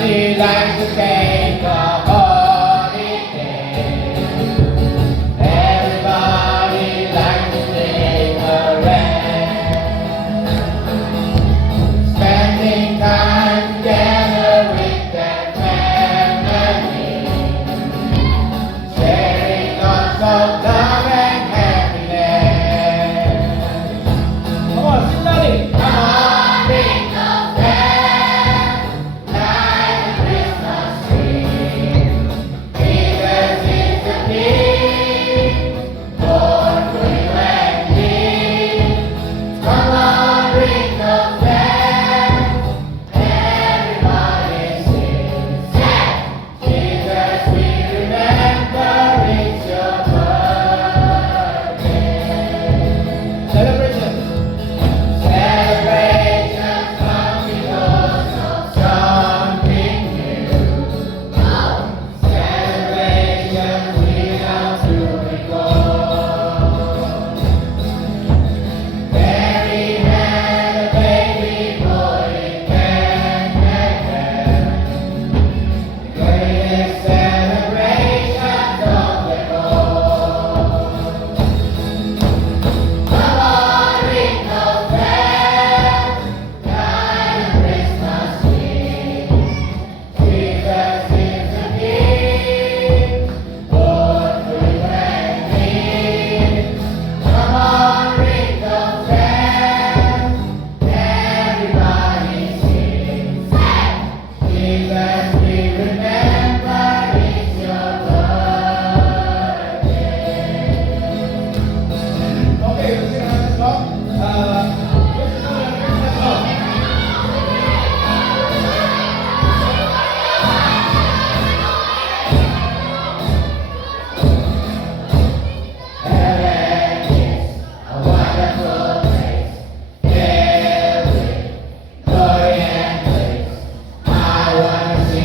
Everybody likes to take a holiday. Everybody likes to take a rest. Spending time together with their family. Sharing lots of love and happiness. Come on, somebody. Come on, ring the bell. Light the Christmas tree. Jesus is the King. Born for you and me. Come on, ring the bell. Everybody sings. Jesus, we remember it's your birthday. Celebration. Celebrations come because of something new. Celebrations without to recall. Mary had a baby boy in Bethlehem. Greatest celebrations of them all. Come on, ring the bell. Light the Christmas tree. Jesus is the King. Born for you and me. Come on, ring the bell. Everybody sings. Jesus, we remember it's your birthday. Okay, let's sing another song. What's another Christmas song? Heaven is a wonderful place, filled with glory and grace. I want to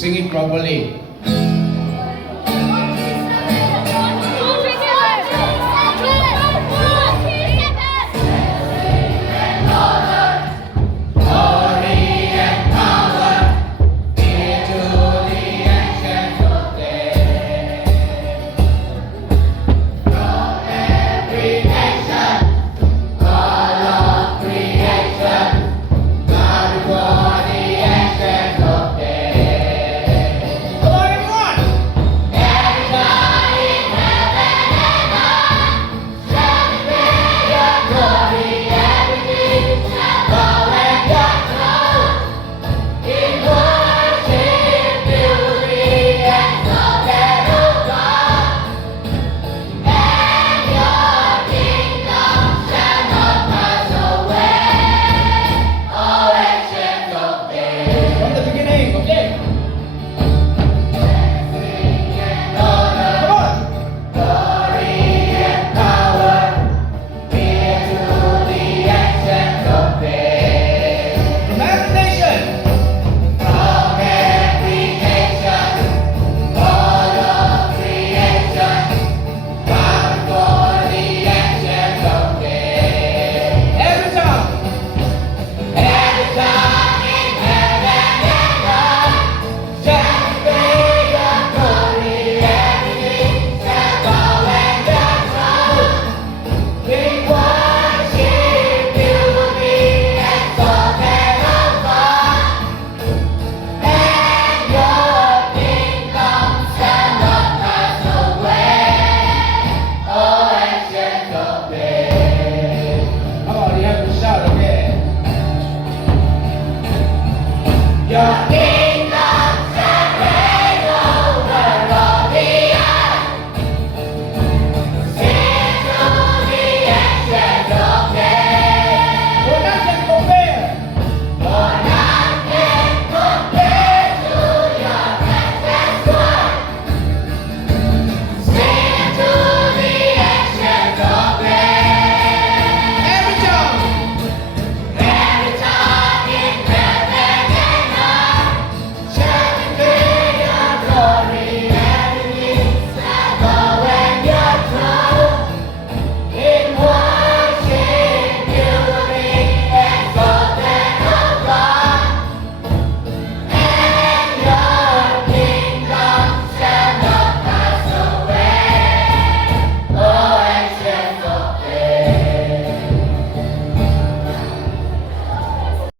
Sing it properly. Yeah.